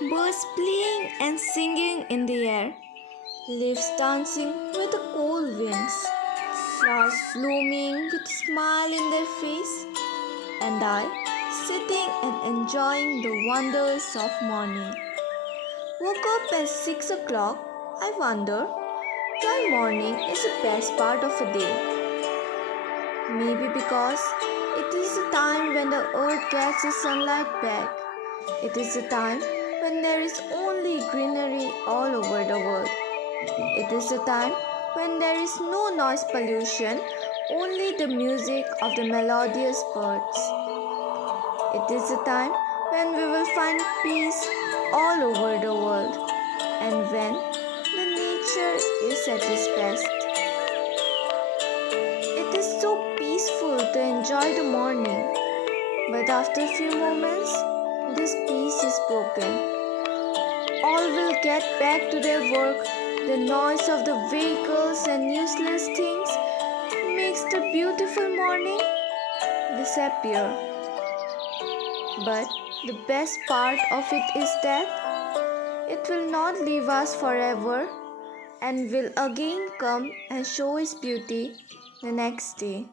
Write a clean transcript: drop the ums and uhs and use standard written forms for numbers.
birds playing and singing in the air, leaves dancing with the cold winds, flowers blooming with a smile in their face, and I sitting and enjoying the wonders of morning. Woke up at 6 o'clock. I wonder why morning is the best part of a day. Maybe because it is the time when the earth gets the sunlight back. It is the time when there is only greenery all over the world. It is the time when there is no noise pollution, only the music of the melodious birds. It is the time when we will find peace all over the world and when the nature is at its best. It is so peaceful to enjoy the morning, but after a few moments, this peace is broken. All will get back to their work. The noise of the vehicles and useless things makes the beautiful morning disappear. But the best part of it is that it will not leave us forever and will again come and show its beauty the next day.